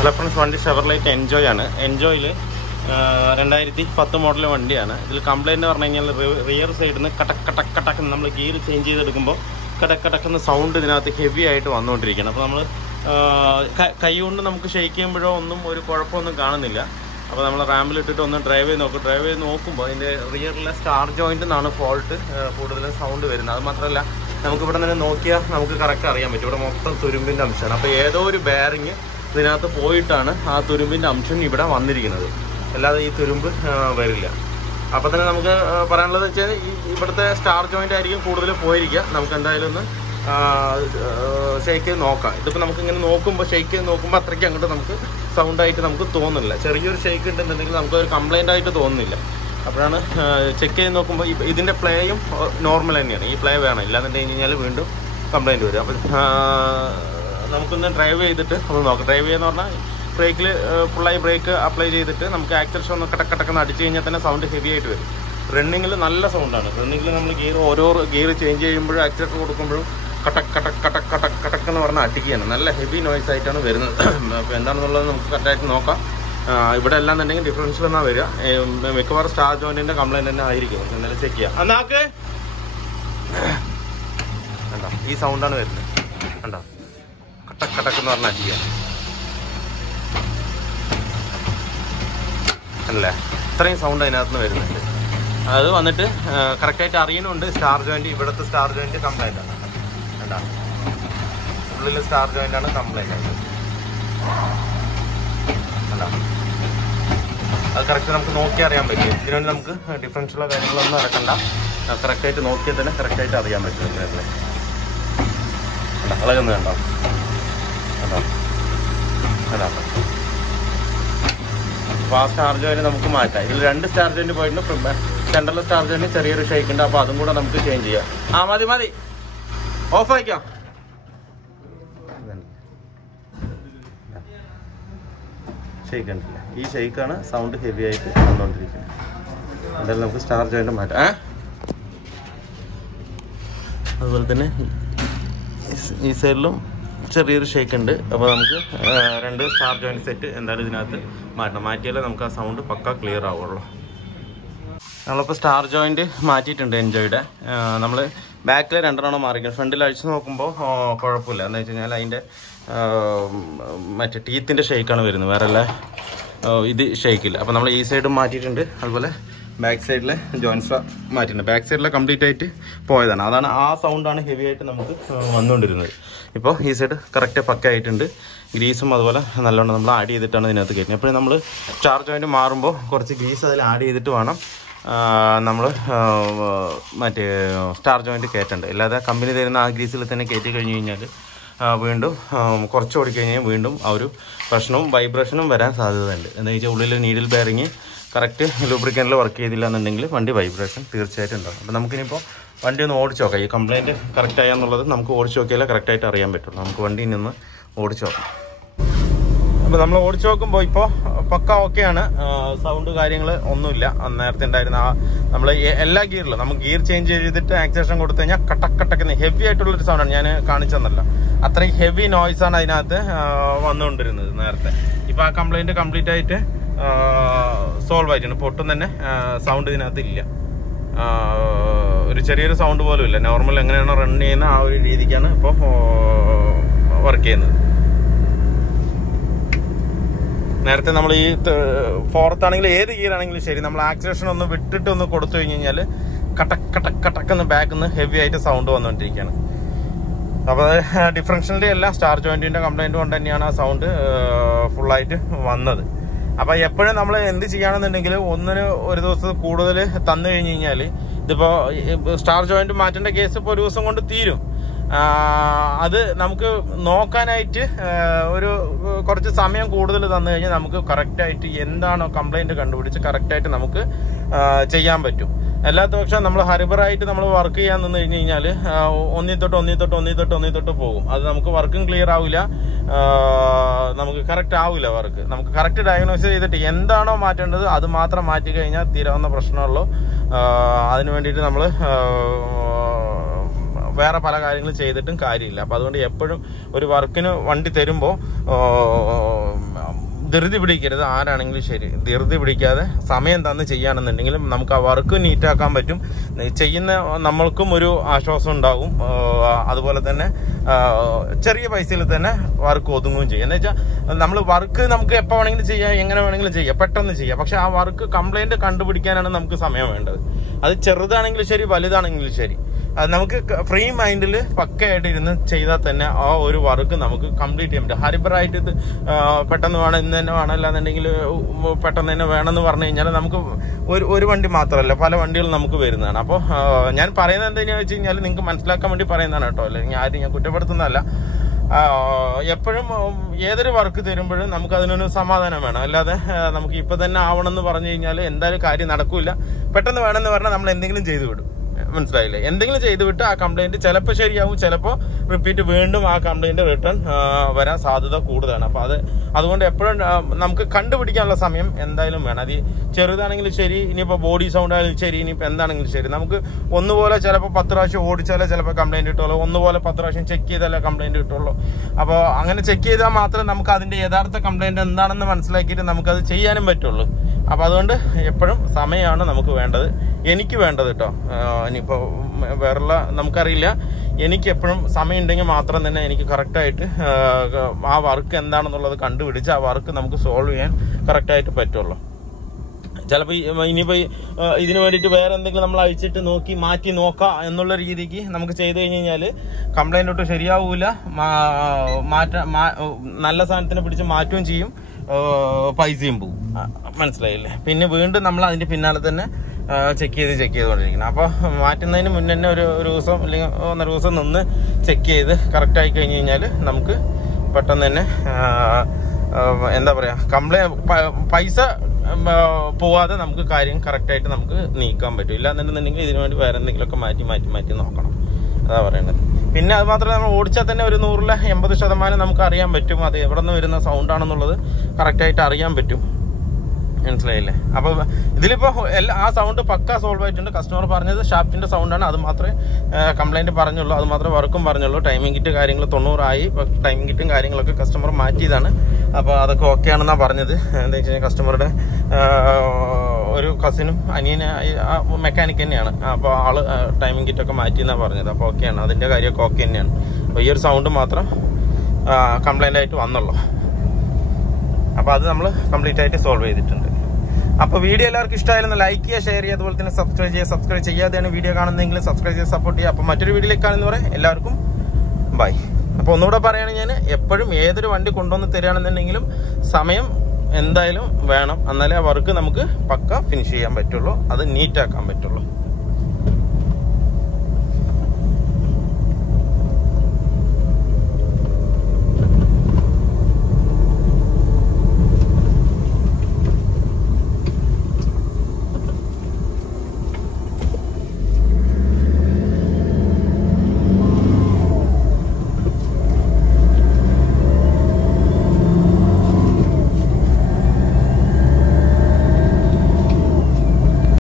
Hello friends, വണ്ടി Chevrolet enjoy ആണ്. എൻജോയിൽ 2010 model വണ്ടിയാണ്. ഇതിൽ കംപ്ലൈൻറ്റ് പറഞ്ഞു കഴിഞ്ഞാൽ റിയർ സൈഡിൽ നിന്ന് കടക്ക് നമ്മൾ ഗിയർ ചേഞ്ച് ചെയ്തെടുക്കുമ്പോൾ കടക്കുന്ന സൗണ്ട് ഇതിനകത്ത് ഹെവി ആയിട്ട് വന്നുകൊണ്ടിരിക്കുകയാണ്. അപ്പോൾ നമ്മൾ കൈ കൊണ്ട് നമുക്ക് ഷെയ്ക്ക് ചെയ്യുമ്പോഴോ ഒന്നും ഒരു കുഴപ്പമൊന്നും കാണുന്നില്ല. അപ്പോൾ നമ്മൾ റാമ്പിലിട്ടിട്ട് ഒന്ന് ഡ്രൈവ് ചെയ്ത് നോക്കുമ്പോൾ അതിൻ്റെ റിയറിലെ സ്റ്റാർ ജോയിൻ്റ് നിന്നാണ് ഫോൾട്ട് കൂടുതലും സൗണ്ട് വരുന്നത്. അത് മാത്രമല്ല നമുക്കിവിടെ നിന്ന് നോക്കിയാൽ നമുക്ക് കറക്റ്റ് അറിയാൻ പറ്റും. ഇവിടെ മൊത്തം തുരുമ്പിൻ്റെ അംശമാണ്. അപ്പോൾ ഏതോ ഒരു ബെയറിങ് ഇതിനകത്ത് പോയിട്ടാണ് ആ തുരുമ്പിൻ്റെ അംശം ഇവിടെ വന്നിരിക്കുന്നത്. അല്ലാതെ ഈ തുരുമ്പ് വരില്ല. അപ്പോൾ തന്നെ നമുക്ക് പറയാനുള്ളത് വെച്ചാൽ ഇവിടുത്തെ സ്റ്റാർ ജോയിൻ്റ് ആയിരിക്കും കൂടുതൽ പോയിരിക്കുക. നമുക്ക് എന്തായാലും ഒന്ന് ഷെയ്ക്ക് ചെയ്ത് നോക്കാം. ഇതിപ്പോൾ നമുക്കിങ്ങനെ ഷെയ്ക്ക് ചെയ്ത് നോക്കുമ്പോൾ അത്രയ്ക്ക് അങ്ങോട്ട് നമുക്ക് സൗണ്ടായിട്ട് നമുക്ക് തോന്നുന്നില്ല. ചെറിയൊരു ഷെയ്ക്ക് ഉണ്ടെന്നുണ്ടെങ്കിൽ നമുക്കൊരു കംപ്ലൈൻ്റ് ആയിട്ട് തോന്നുന്നില്ല. അപ്പോഴാണ് ചെക്ക് ചെയ്ത് നോക്കുമ്പോൾ ഇതിൻ്റെ പ്ലേയും നോർമൽ തന്നെയാണ്. ഈ പ്ലേ വേണം, ഇല്ലാന്നുണ്ടെങ്കിൽ കഴിഞ്ഞാൽ വീണ്ടും കംപ്ലൈൻറ്റ് വരും. അപ്പോൾ നമുക്കൊന്ന് ഡ്രൈവ് ചെയ്തിട്ട് ഒന്ന് നോക്കാം. ഡ്രൈവ് ചെയ്യുന്ന പറഞ്ഞാൽ ബ്രേക്കിൽ ഫുള്ളായി ബ്രേക്ക് അപ്ലൈ ചെയ്തിട്ട് നമുക്ക് ആക്സിലേഷൻ ഒന്ന് കടക്കടക്കെന്ന് അടിച്ച് കഴിഞ്ഞാൽ തന്നെ സൗണ്ട് ഹെവി ആയിട്ട് വരും. റണ്ണിങ്ങിൽ നല്ല സൗണ്ടാണ്. റണ്ണിങ്ങിൽ നമ്മൾ ഓരോ ഗിയർ ചേഞ്ച് ചെയ്യുമ്പോഴും ആക്സിലേറ്റർ കൊടുക്കുമ്പോഴും കടക്കെന്ന് പറഞ്ഞാൽ അടിക്കുകയാണ്. നല്ല ഹെവി നോയ്സ് ആയിട്ടാണ് വരുന്നത്. അപ്പോൾ എന്താണെന്നുള്ളത് നമുക്ക് കറക്റ്റായിട്ട് നോക്കാം. ഇവിടെ എല്ലാം എന്നുണ്ടെങ്കിൽ ഡിഫറൻഷ്യൽ എന്നാ വരിക. മിക്കവാറും സ്റ്റാർ ജോയിൻറ്റിൻ്റെ കംപ്ലൈൻറ്റ് തന്നെ ആയിരിക്കും. എന്തായാലും ചെക്ക് ചെയ്യാം. എന്നാക്ക് കണ്ടോ, ഈ സൗണ്ടാണ് വരുന്നത്. കണ്ടോ, കടക്കെന്ന് പറഞ്ഞാൽ അടിക്കുക അല്ലേ. ഇത്രയും സൗണ്ട് അതിനകത്ത് നിന്ന് വരുന്നുണ്ട്. അത് വന്നിട്ട് കറക്റ്റായിട്ട് അറിയണമുണ്ട് സ്റ്റാർ ജോയിൻറ്റ്, ഇവിടുത്തെ സ്റ്റാർ ജോയിൻറ്റ് കംപ്ലൈൻ്റ് ആണ്. കണ്ടോ, ഉള്ളിൽ സ്റ്റാർ ജോയിൻ്റാണ് കംപ്ലൈൻ്റ് ആയിട്ട്. കണ്ടോ, അത് കറക്റ്റ് നമുക്ക് നോക്കി അറിയാൻ പറ്റും. ഇതിനുവേണ്ടി നമുക്ക് ഡിഫറൻഷ്യലോ കാര്യങ്ങളൊന്നും നടക്കണ്ട. കറക്റ്റായിട്ട് നോക്കിയാൽ തന്നെ കറക്റ്റായിട്ട് അറിയാൻ പറ്റും. ഇതിനകത്ത് കണ്ടോ, അളകൊന്നും കണ്ടോ, കണ്ടോ, കണ്ടോ. അപ്പോൾ ആ സ്റ്റാർ ജോയിൻറ്റ് നമുക്ക് മാറ്റാം. ഇതിൽ 2 സ്റ്റാർ ജോയിൻറ്റ് പോയിട്ടുണ്ട്. സെൻട്രൽ സ്റ്റാർ ജോയിൻറ്റ് ചെറിയൊരു ഷേക്ക് ഉണ്ട്. അപ്പോൾ അതും കൂടെ നമുക്ക് ചേഞ്ച് ചെയ്യാം. മതി ഓഫ് ആയിക്കാം. ഷെയ്ക്ക് ഉണ്ടല്ലേ, ഈ ഷെയ്ക്കാണ് സൗണ്ട് ഹെവി ആയിട്ട് വന്നുകൊണ്ടിരിക്കുന്നത്. എന്തായാലും നമുക്ക് സ്റ്റാർ ജോയിൻറ്റ് മാറ്റാം. അതുപോലെ തന്നെ ഈ സൈഡിലും ചെറിയൊരു ഷേക്ക് ഉണ്ട്. അപ്പോൾ നമുക്ക് 2 സ്റ്റാർ ജോയിൻറ്റ് സെറ്റ് എന്തായാലും ഇതിനകത്ത് മാറ്റിയാലേ നമുക്ക് ആ സൗണ്ട് പക്ക ക്ലിയർ ആവുള്ളൂ. നമ്മളിപ്പോൾ സ്റ്റാർ ജോയിൻറ്റ് മാറ്റിയിട്ടുണ്ട് എൻജോയുടെ. നമ്മൾ ബാക്കിൽ 2 മാറിക്കണം. ഫ്രണ്ടിൽ അഴിച്ച് നോക്കുമ്പോൾ കുഴപ്പമില്ല. എന്ന് വെച്ച് കഴിഞ്ഞാൽ അതിൻ്റെ മറ്റേ ടീത്തിൻ്റെ ഷേക്കാണ് വരുന്നത്, വേറെ അല്ല ഇത് ഷേക്കില്ല. അപ്പോൾ നമ്മൾ ഈ സൈഡും മാറ്റിയിട്ടുണ്ട്. അതുപോലെ ബാക്ക് സൈഡിലെ ജോയിൻസ് മാറ്റിയിട്ടുണ്ട്. ബാക്ക് സൈഡിലെ കംപ്ലീറ്റ് ആയിട്ട് പോയതാണ്. അതാണ് ആ സൗണ്ടാണ് ഹെവി ആയിട്ട് നമുക്ക് വന്നുകൊണ്ടിരുന്നത്. ഇപ്പോൾ ഈ സൈഡ് കറക്റ്റ് പക്ക ആയിട്ടുണ്ട്. ഗ്രീസും അതുപോലെ നല്ലോണം നമ്മൾ ആഡ് ചെയ്തിട്ടാണ് ഇതിനകത്ത് കയറ്റുന്നത്. അപ്പോൾ നമ്മൾ സ്റ്റാർ ജോയിൻറ്റ് മാറുമ്പോൾ കുറച്ച് ഗ്രീസ് അതിൽ ആഡ് ചെയ്തിട്ട് വേണം നമ്മൾ മറ്റേ സ്റ്റാർ ജോയിൻറ്റ് കയറ്റേണ്ടത്. അല്ലാതെ കമ്പനി തരുന്ന ആ ഗ്രീസിൽ തന്നെ കയറ്റി കഴിഞ്ഞ് കഴിഞ്ഞാൽ വീണ്ടും കുറച്ച് ഓടിക്കഴിഞ്ഞാൽ വീണ്ടും ആ ഒരു പ്രശ്നവും വൈബ്രേഷനും വരാൻ സാധ്യതയുണ്ട്. എന്താ വെച്ചാൽ ഉള്ളിൽ നീഡിൽ ബെയറിങ് കറക്റ്റ് ലൂബ്രിക്കൻറ്റിൽ വർക്ക് ചെയ്തില്ല എന്നുണ്ടെങ്കിൽ വണ്ടി വൈബ്രേഷൻ തീർച്ചയായിട്ടും ഉണ്ടാകും. അപ്പോൾ നമുക്കിനിപ്പോൾ വണ്ടി ഒന്ന് ഓടിച്ച് നോക്കാം. ഈ കംപ്ലയിൻറ്റ് കറക്റ്റ് ആയെന്നുള്ളത് നമുക്ക് ഓടിച്ച് നോക്കിയാലേ കറക്റ്റായിട്ട് അറിയാൻ പറ്റുള്ളൂ. നമുക്ക് വണ്ടി നിന്ന് ഓടിച്ച് നോക്കാം. അപ്പോൾ നമ്മൾ ഓടിച്ച് നോക്കുമ്പോൾ ഇപ്പോൾ പക്ക ഓക്കെയാണ്. സൗണ്ട് കാര്യങ്ങൾ ഒന്നുമില്ല. നേരത്തെ ഉണ്ടായിരുന്ന നമ്മൾ എല്ലാ ഗിയറിലും നമുക്ക് ഗിയർ ചേഞ്ച് ചെയ്തിട്ട് ആക്സിലേഷൻ കൊടുത്തു കഴിഞ്ഞാൽ കട്ടക്കെന്ന് ഹെവി ആയിട്ടുള്ളൊരു സൗണ്ടാണ്. ഞാൻ കാണിച്ചെന്നല്ല, അത്രയും ഹെവി നോയ്സാണ് അതിനകത്ത് വന്നുകൊണ്ടിരുന്നത് നേരത്തെ. ഇപ്പോൾ ആ കംപ്ലയിൻറ്റ് കംപ്ലീറ്റ് ആയിട്ട് സോൾവ് ആയിട്ടുണ്ട്. ഇപ്പോൾ ഒട്ടും തന്നെ സൗണ്ട് ഇതിനകത്ത് ഇല്ല. ഒരു ചെറിയൊരു സൗണ്ട് പോലും ഇല്ല. നോർമൽ എങ്ങനെയാണോ റൺ ചെയ്യുന്ന ആ ഒരു രീതിക്കാണ് ഇപ്പോൾ വർക്ക് ചെയ്യുന്നത്. നേരത്തെ നമ്മൾ ഈ 4th ആണെങ്കിലും ഏത് ഗിയർ ആണെങ്കിലും ശരി, നമ്മൾ ആക്സിലേഷൻ ഒന്ന് വിട്ടിട്ട് ഒന്ന് കൊടുത്തു കഴിഞ്ഞ് കഴിഞ്ഞാൽ കട്ടക്കെന്ന് ബാക്കിൽ നിന്ന് ഹെവി ആയിട്ട് സൗണ്ട് വന്നുകൊണ്ടിരിക്കുകയാണ്. അപ്പോൾ ഡിഫറൻഷ്യലിൻ്റെ എല്ലാം സ്റ്റാർ ജോയിൻറ്റിൻ്റെ കംപ്ലയിൻറ്റ് കൊണ്ട് തന്നെയാണ് ആ സൗണ്ട് ഫുള്ളായിട്ട് വന്നത്. അപ്പോൾ എപ്പോഴും നമ്മൾ എന്ത് ചെയ്യുകയാണെന്നുണ്ടെങ്കിൽ ഒന്നിന് ഒരു ദിവസം കൂടുതൽ തന്നു കഴിഞ്ഞ് കഴിഞ്ഞാൽ, ഇതിപ്പോൾ സ്റ്റാർ ജോയിൻറ്റ് മാറ്റേണ്ട കേസ് ഇപ്പോൾ ഒരു ദിവസം കൊണ്ട് തീരും. അത് നമുക്ക് നോക്കാനായിട്ട് ഒരു കുറച്ച് സമയം കൂടുതൽ തന്നു കഴിഞ്ഞാൽ നമുക്ക് കറക്റ്റായിട്ട് എന്താണോ കംപ്ലൈൻറ്റ് കണ്ടുപിടിച്ച് കറക്റ്റായിട്ട് നമുക്ക് ചെയ്യാൻ പറ്റും. അല്ലാത്ത പക്ഷം നമ്മൾ ഹരിബറായിട്ട് നമ്മൾ വർക്ക് ചെയ്യാൻ നിന്ന് കഴിഞ്ഞ് കഴിഞ്ഞാൽ ഒന്നിത്തൊട്ട് പോകും. അത് നമുക്ക് വർക്കും ക്ലിയർ ആവില്ല, നമുക്ക് കറക്റ്റ് ആവില്ല വർക്ക്. നമുക്ക് കറക്റ്റ് ഡയഗ്നോസ് ചെയ്തിട്ട് എന്താണോ മാറ്റേണ്ടത് അത് മാത്രം മാറ്റി കഴിഞ്ഞാൽ തീരാവുന്ന പ്രശ്നമുള്ളൂ. അതിന് വേണ്ടിയിട്ട് നമ്മൾ വേറെ പല കാര്യങ്ങൾ ചെയ്തിട്ടും കാര്യമില്ല. അപ്പോൾ അതുകൊണ്ട് എപ്പോഴും ഒരു വർക്കിന് വണ്ടി തരുമ്പോൾ ധൃതി പിടിക്കരുത്, ആരാണെങ്കിലും ശരി. ധൃതി പിടിക്കാതെ സമയം തന്ന് ചെയ്യുകയാണെന്നുണ്ടെങ്കിലും നമുക്ക് ആ വർക്ക് നീറ്റാക്കാൻ പറ്റും. ചെയ്യുന്ന നമ്മൾക്കും ഒരു ആശ്വാസം ഉണ്ടാകും. അതുപോലെ തന്നെ ചെറിയ പൈസയിൽ തന്നെ വർക്ക് ഒതുങ്ങുകയും ചെയ്യും. എന്ന് വെച്ചാൽ നമ്മൾ വർക്ക് നമുക്ക് എപ്പോൾ വേണമെങ്കിലും ചെയ്യാം, എങ്ങനെ വേണമെങ്കിലും ചെയ്യാം, പെട്ടെന്ന് ചെയ്യാം. പക്ഷെ ആ വർക്ക് കംപ്ലൈൻറ്റ് കണ്ടുപിടിക്കാനാണ് നമുക്ക് സമയം വേണ്ടത്. അത് ചെറുതാണെങ്കിലും ശരി, വലുതാണെങ്കിലും ശരി, നമുക്ക് ഫ്രീ മൈൻഡിൽ പക്കയായിട്ട് ഇരുന്ന് ചെയ്താൽ തന്നെ ആ ഒരു വർക്ക് നമുക്ക് കംപ്ലീറ്റ് ചെയ്യാൻ പറ്റും. ഹരിബറായിട്ട് ഇത് പെട്ടെന്ന് വേണം, ഇന്ന് തന്നെ വേണം, അല്ലാന്നുണ്ടെങ്കിൽ പെട്ടെന്ന് തന്നെ വേണമെന്ന് പറഞ്ഞു കഴിഞ്ഞാൽ നമുക്ക് ഒരു വണ്ടി മാത്രമല്ല, പല വണ്ടികളും നമുക്ക് വരുന്നതാണ്. അപ്പോൾ ഞാൻ പറയുന്നത് എന്താണെന്ന് വെച്ച് കഴിഞ്ഞാൽ നിങ്ങൾക്ക് മനസ്സിലാക്കാൻ വേണ്ടി പറയുന്നതാണ് കേട്ടോ, അല്ലെങ്കിൽ ആരും ഞാൻ കുറ്റപ്പെടുത്തുന്നതല്ല. എപ്പോഴും ഏതൊരു വർക്ക് തരുമ്പോഴും നമുക്ക് അതിനൊരു സമാധാനം വേണം. അല്ലാതെ നമുക്ക് ഇപ്പം തന്നെ ആവണമെന്ന് പറഞ്ഞു കഴിഞ്ഞാൽ എന്തായാലും കാര്യം നടക്കില്ല. പെട്ടെന്ന് വേണമെന്ന് പറഞ്ഞാൽ നമ്മൾ എന്തെങ്കിലും ചെയ്തു വിടും. മനസ്സിലായില്ലേ? എന്തെങ്കിലും ചെയ്തു വിട്ട് ആ കംപ്ലൈന്റ് ചിലപ്പോൾ ശരിയാവും, ചിലപ്പോൾ റിപ്പീറ്റ് വീണ്ടും ആ കംപ്ലൈന്റ് റിട്ടേൺ വരാൻ സാധ്യത കൂടുതലാണ്. അപ്പോൾ അതുകൊണ്ട് എപ്പോഴും നമുക്ക് കണ്ടുപിടിക്കാനുള്ള സമയം എന്തായാലും വേണം. അത് ചെറുതാണെങ്കിലും ശരി, ഇനിയിപ്പോൾ ബോഡി സൗണ്ട് ആയാലും ശരി, ഇനിയിപ്പോൾ എന്താണെങ്കിലും ശരി, നമുക്ക് ഒന്നുപോലെ ചിലപ്പോൾ 10 പ്രാവശ്യം ഓടിച്ചാലേ ചിലപ്പോൾ കംപ്ലൈന്റ് കിട്ടുള്ളൂ, ഒന്നുപോലെ 10 പ്രാവശ്യം ചെക്ക് ചെയ്താലേ കംപ്ലൈന്റ് കിട്ടുള്ളൂ. അപ്പോൾ അങ്ങനെ ചെക്ക് ചെയ്താൽ മാത്രമേ നമുക്ക് അതിന്റെ യഥാർത്ഥ കംപ്ലൈന്റ് എന്താണെന്ന് മനസ്സിലാക്കിയിട്ട് നമുക്കത് ചെയ്യാനും പറ്റുള്ളൂ. അപ്പോൾ അതുകൊണ്ട് എപ്പോഴും സമയമാണ് നമുക്ക് വേണ്ടത്, എനിക്ക് വേണ്ടത് കേട്ടോ. ഇനിയിപ്പോൾ വേറെയുള്ള നമുക്കറിയില്ല. എനിക്ക് എപ്പോഴും സമയം ഉണ്ടെങ്കിൽ മാത്രം തന്നെ എനിക്ക് കറക്റ്റായിട്ട് ആ വർക്ക് എന്താണെന്നുള്ളത് കണ്ടുപിടിച്ച് ആ വർക്ക് നമുക്ക് സോൾവ് ചെയ്യാൻ കറക്റ്റായിട്ട് പറ്റുള്ളൂ. ചിലപ്പോൾ ഇനിയിപ്പോൾ ഇതിന് വേണ്ടിയിട്ട് വേറെ എന്തെങ്കിലും നമ്മൾ അഴിച്ചിട്ട് മാറ്റി നോക്കാം എന്നുള്ള രീതിക്ക് നമുക്ക് ചെയ്ത് കഴിഞ്ഞ് കഴിഞ്ഞാൽ കംപ്ലൈൻ്റ് ഒട്ടും ശരിയാവൂല. നല്ല സാധനത്തിനെ പിടിച്ച് മാറ്റുകയും ചെയ്യും, പൈസയും പോവും. മനസ്സിലായില്ലേ? പിന്നെ വീണ്ടും നമ്മൾ അതിൻ്റെ പിന്നാലെ തന്നെ ചെക്ക് ചെയ്തുകൊണ്ടിരിക്കണം. അപ്പോൾ മാറ്റുന്നതിന് മുന്നേ തന്നെ ഒരു ദിവസം അല്ലെങ്കിൽ 1.5 ദിവസം നിന്ന് ചെക്ക് ചെയ്ത് കറക്റ്റായി കഴിഞ്ഞ് കഴിഞ്ഞാൽ നമുക്ക് പെട്ടെന്ന് തന്നെ എന്താ പറയുക, പൈസ പോവാതെ നമുക്ക് കാര്യം കറക്റ്റായിട്ട് നമുക്ക് നീക്കാൻ പറ്റും. ഇല്ലാന്നുണ്ടെന്നുണ്ടെങ്കിൽ ഇതിനു വേണ്ടി വേറെ എന്തെങ്കിലുമൊക്കെ മാറ്റി നോക്കണം. അതാ പറയുന്നത്. പിന്നെ അത് മാത്രമല്ല, നമ്മൾ ഓടിച്ചാൽ തന്നെ ഒരു 100-ൽ 80% നമുക്ക് അറിയാൻ പറ്റും അത് എവിടെ നിന്ന് വരുന്ന സൗണ്ടാണെന്നുള്ളത് കറക്റ്റായിട്ട് അറിയാൻ പറ്റും. മനസ്സിലായില്ലേ? അപ്പോൾ ഇതിലിപ്പോൾ ആ സൗണ്ട് പക്ക സോൾവ് ആയിട്ടുണ്ട്. കസ്റ്റമർ പറഞ്ഞത് ഷാഫ്റ്റിന്റെ സൗണ്ടാണ്, അത് മാത്രമേ കംപ്ലൈന്റ് പറഞ്ഞുള്ളൂ, അത് മാത്രമേ വർക്കും പറഞ്ഞുള്ളൂ. ടൈമിംഗ് കിറ്റ് കാര്യങ്ങൾ 90 ആയി. ടൈമിംഗ് കിറ്റും കാര്യങ്ങളൊക്കെ കസ്റ്റമർ മാറ്റിയതാണ്. അപ്പോൾ അതൊക്കെ ഓക്കെ ആണെന്നാണ് പറഞ്ഞത്. എന്താ വെച്ച് കഴിഞ്ഞാൽ കസ്റ്റമറുടെ ഒരു കസിനും മെക്കാനിക് തന്നെയാണ്. അപ്പോൾ ആള് ടൈമിംഗ് കിറ്റൊക്കെ മാറ്റിയെന്നാണ് പറഞ്ഞത്. അപ്പോൾ ഓക്കെയാണ്, അതിന്റെ കാര്യമൊക്കെ ഓക്കെ തന്നെയാണ്. അപ്പോൾ ഈ ഒരു സൗണ്ട് മാത്രം കംപ്ലൈന്റ് ആയിട്ട് വന്നുള്ളൂ. അപ്പോൾ അത് നമ്മൾ കംപ്ലീറ്റ് ആയിട്ട് സോൾവ് ചെയ്തിട്ടുണ്ട്. അപ്പോൾ വീഡിയോ എല്ലാവർക്കും ഇഷ്ടമായിരുന്നു ലൈക്ക് ചെയ്യുക, ഷെയർ ചെയ്യുക, അതുപോലെ തന്നെ സബ്സ്ക്രൈബ് ചെയ്യാതെയാണ് വീഡിയോ കാണുന്നതെങ്കിൽ സബ്സ്ക്രൈബ് ചെയ്ത് സപ്പോർട്ട് ചെയ്യുക. അപ്പോൾ മറ്റൊരു വീഡിയോയിലേക്ക് കാണുന്നവരെ എല്ലാവർക്കും ബൈ. അപ്പോൾ ഒന്നുകൂടെ പറയുകയാണെങ്കിൽ ഞാൻ എപ്പോഴും ഏതൊരു വണ്ടി കൊണ്ടുവന്ന് തരികയാണെന്നുണ്ടെങ്കിലും സമയം എന്തായാലും വേണം, എന്നാലേ ആ വർക്ക് നമുക്ക് പക്ക ഫിനിഷ് ചെയ്യാൻ പറ്റുള്ളൂ, അത് നീറ്റാക്കാൻ പറ്റുള്ളൂ.